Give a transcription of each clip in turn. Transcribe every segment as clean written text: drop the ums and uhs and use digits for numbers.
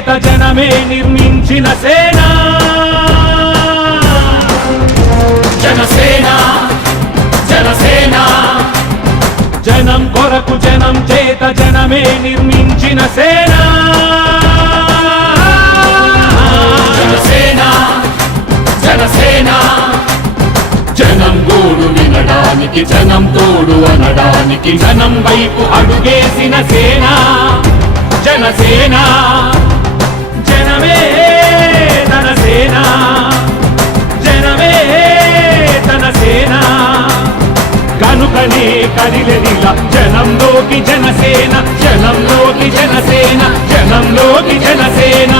చేత జనమే నిర్మించిన సేన జనసేన జనసేన జనం కొరకు జనం చేత జనమే నిర్మించిన సేన జనసేన జనసేన జనం గోడు వినడానికి జనం తోడు అనడానికి జనం వైపు అడుగేసిన సేన జనసేన జనమే తన సేన జనమే తన సేన కనుకనే కదిలెదిలా జనంలోకి జనసేన జనంలోకి జనసేన జనంలోకి జనసేన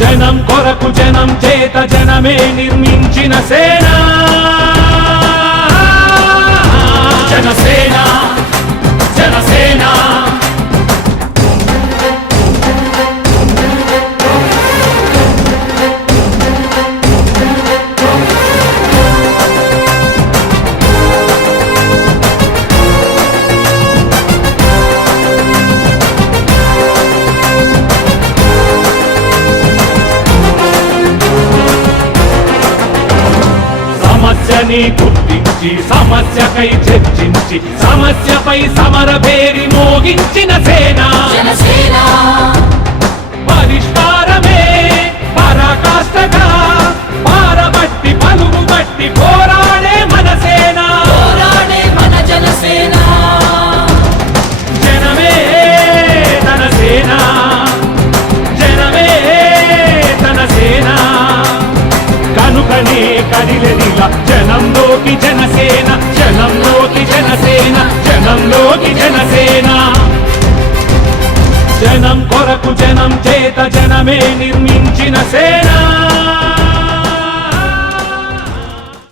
జనం కొరకు జనం చేత జనమే నిర్మించిన సేన జనసేన జనసేన సమస్యని గుర్తించి సమస్యకై చర్చించి సమస్యపై సమర పేరి మోగించిన సేన జనసేన పరిష్కారమే పరాకాష్ఠగా పారబట్టి పలుగు బట్టి పోరాడే మన సేన పోరాడే మన జనసేన జనమే తన సేన జనమే తన సేన కనుకనే కదిలెదిలా జనంలోకి జనసేన జనంలోకి జనసేన జనంలోకి జనసేన జనం కొరకు జనం చేత జనమే నిర్మించిన సేన